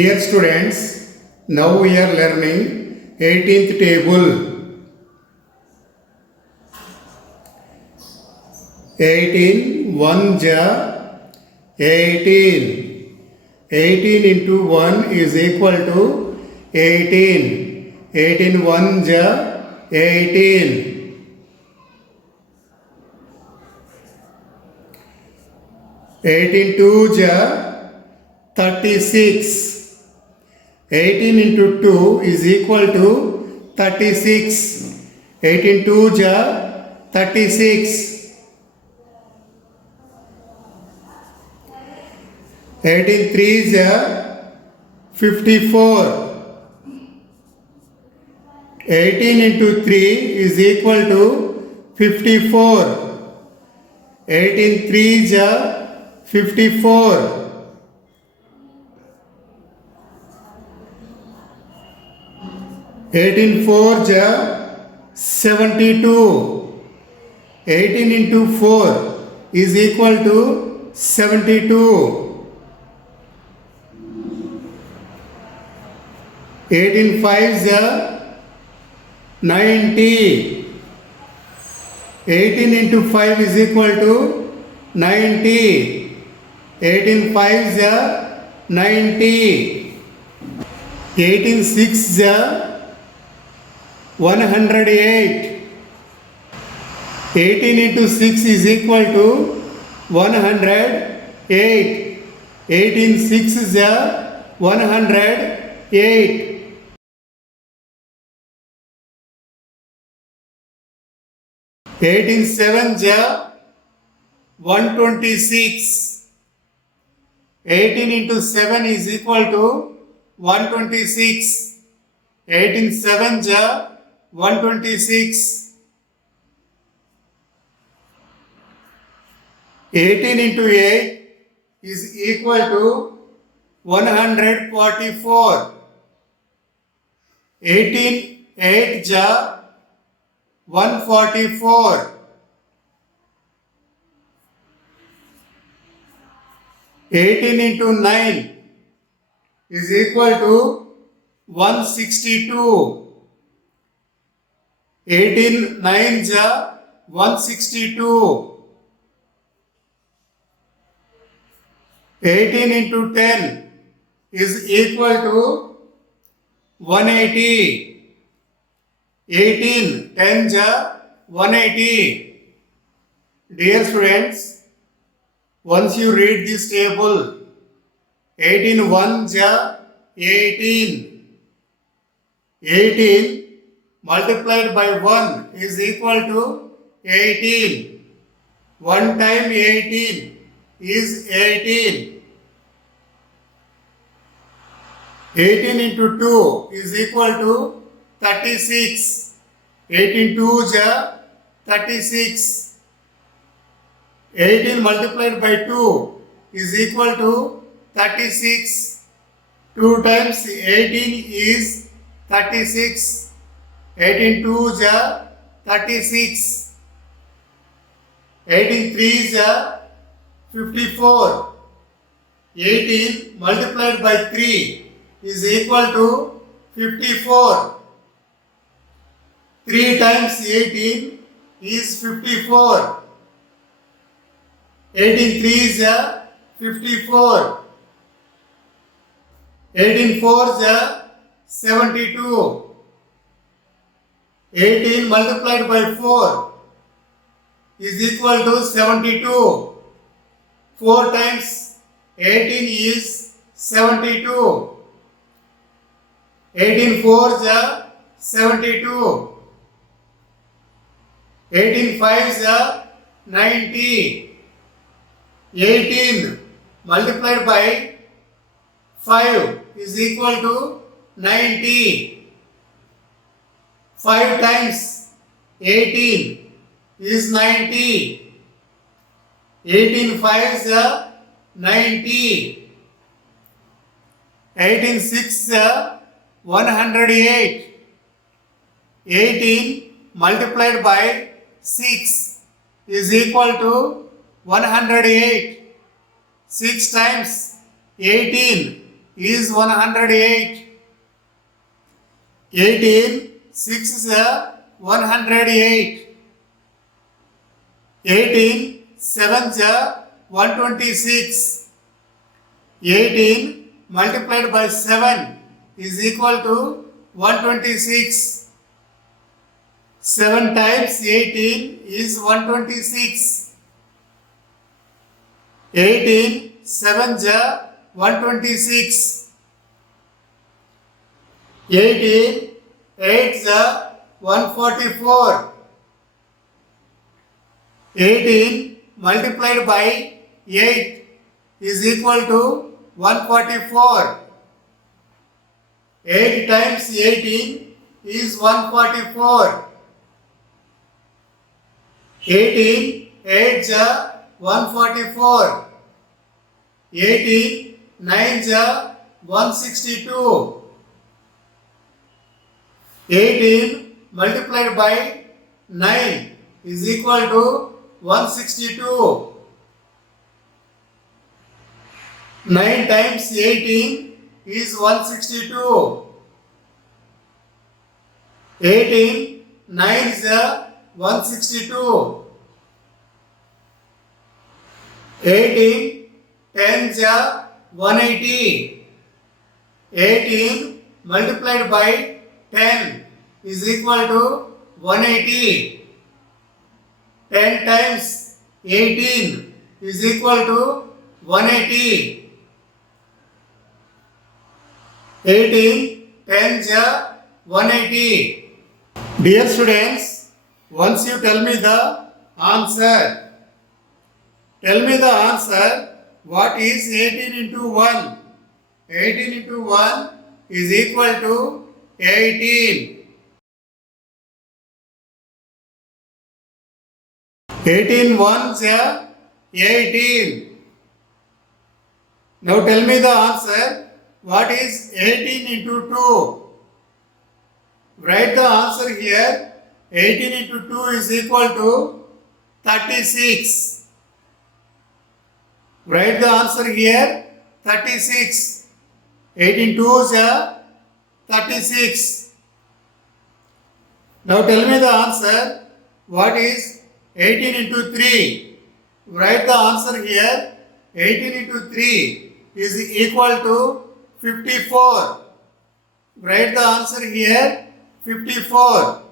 Dear students, now we are learning 18th table. 18 1 ja 18. 18 into 1 is equal to 18. 18 1 ja 18. 18 2 ja 36. 18 into 2 is equal to 36. 18 2 ja 36. 18 3 ja 54. 18 into 3 is equal to 54. 18 3 ja 54. 18 4 ja 72. 18 into 4 is equal to 72. 18 5 ja 90. 18 into 5 is equal to 90. 18 5 ja 90. 18 6 ja 108. 18 into 6 is equal to 108. 18 6 is 108. 18 7 is 126. 18 into 7 is equal to 126. 18 7 is 126. 18 into 8 is equal to 144. 18 8 ja 144. 18 into 9 is equal to 162. 18 9 ja 162. 18 into 10 is equal to 180. 18 10 ja 180. Dear students, once you read this table, 18 1 ja 18. 18 multiplied by 1 is equal to 18. 1 time 18 is 18. 18 into 2 is equal to 36. 18 2 ja 36. 18 multiplied by 2 is equal to 36. 2 times 18 is 36. 18 2 ja 36. 18 3 ja 54. 18 multiplied by 3 is equal to 54. 3 times 18 is 54. 18 3 is 54. 18 4 is 72. 18 multiplied by 4 is equal to 72. 4 times 18 is 72. 18 4 is 72. 18 5 is 90. 18 multiplied by 5 is equal to 90. 5 times 18 is 90. 18 5 is 90. 18 6 is 108. 18 multiplied by 6 is equal to 108. 6 times 18 is 108. 18 6 is 108. 18 7 is 126. 18 multiplied by 7 is equal to 126. 7 times 18 is 126. 18 7 is 126. 18 8 is 144. 18 multiplied by 8 is equal to 144. 8 times 18 is 144. 18 8 is 144. 18 9 is 162. 18 multiplied by 9 is equal to 162. 9 times 18 is 162. 18 9 is 162. 18 10 is 180. 18 multiplied by 10 is equal to 180. 10 times 18 is equal to 180. 18 10 is 180. Dear students, once you tell me the answer. Tell me the answer. What is 18 into 1? 18 into 1 is equal to 18. 18 ones are 18. Now tell me the answer. What is 18 into 2? Write the answer here. 18 into 2 is equal to 36. Write the answer here. 36. 18 2s are 36. Now tell me the answer. What is 18 into 3? Write the answer here. 18 into 3 is equal to 54. Write the answer here. 54.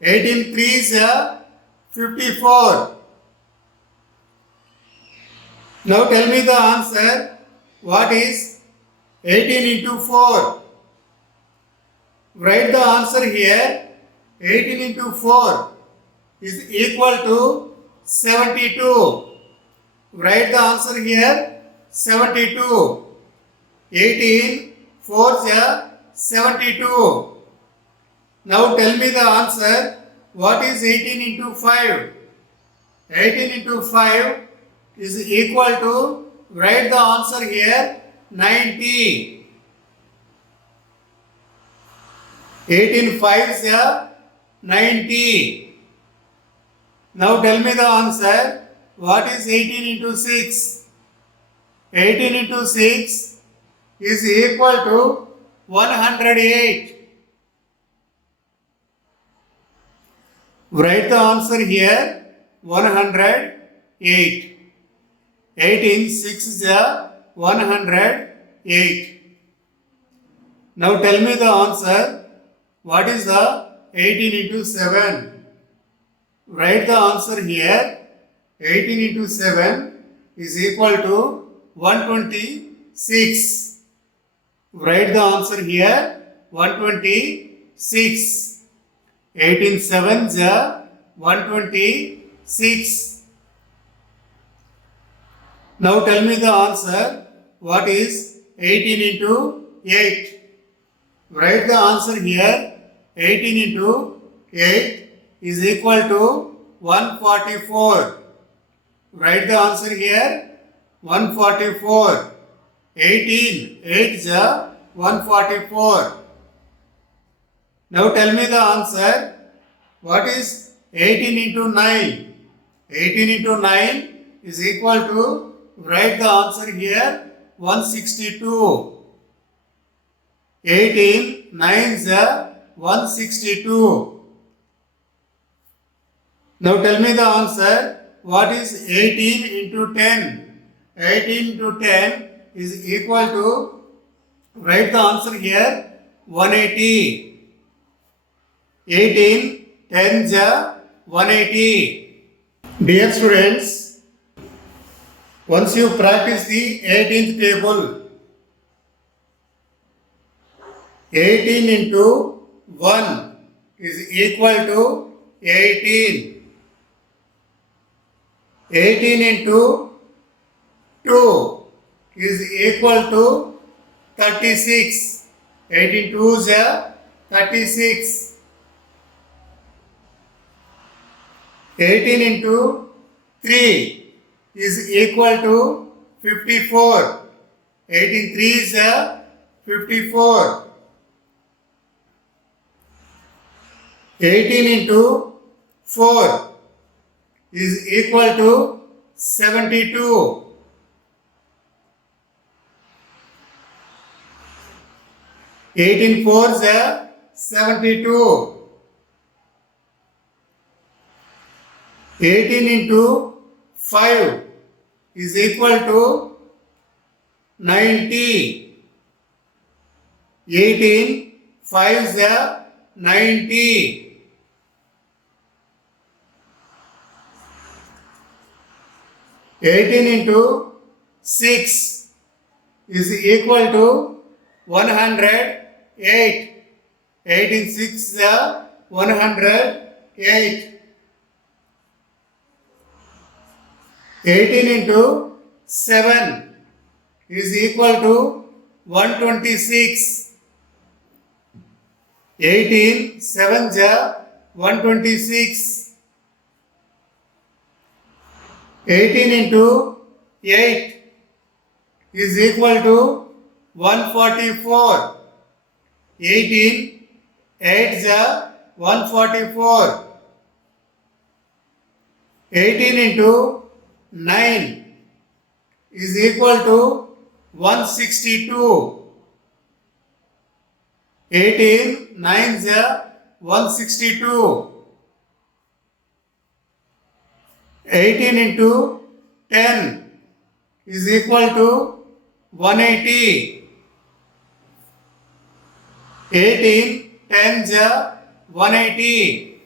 18 3s are 54. Now tell me the answer. What is 18 into 4? Write the answer here. 18 into 4 is equal to 72. Write the answer here. 72. 18 4 is 72. Now tell me the answer. What is 18 into 5? 18 into 5 is equal to, write the answer here, 90. 18 5 is 90. Now tell me the answer. What is 18 into 6? 18 into 6 is equal to 108. Write the answer here, 108. 18 6 is 108. Now tell me the answer. What is the 18 into 7? Write the answer here. 18 into 7 is equal to 126. Write the answer here. 126. 18 7 is 126. Now tell me the answer. What is 18 into 8? Write the answer here. 18 into 8 is equal to 144. Write the answer here. 144. 18 8 is 144. Now tell me the answer. What is 18 into 9? 18 into 9 is equal to, write the answer here, 162. 18 9s 162. Now tell me the answer. What is 18 into 10? 18 into 10 is equal to, write the answer here, 180. 18 10s 180. Dear students, once you practice the 18th table, 18 into 1 is equal to 18. 18 into 2 is equal to 36. 18 2s are 36. 18 into 3 is equal to 54. 18 3s are 54. 18 into 4 is equal to 72. 18 4s are 72. 18 into 5 is equal to 90. 18 5s are 90. 18 into 6 is equal to 108. 18 6 are 108. 18 into 7 is equal to 126. 18 7s are 126. 18 into 8 is equal to 144. 18 8s are 144. 18 into 9 is equal to 162. 18 9s are 162. 18 into 10 is equal to 180. 18 10s are 180.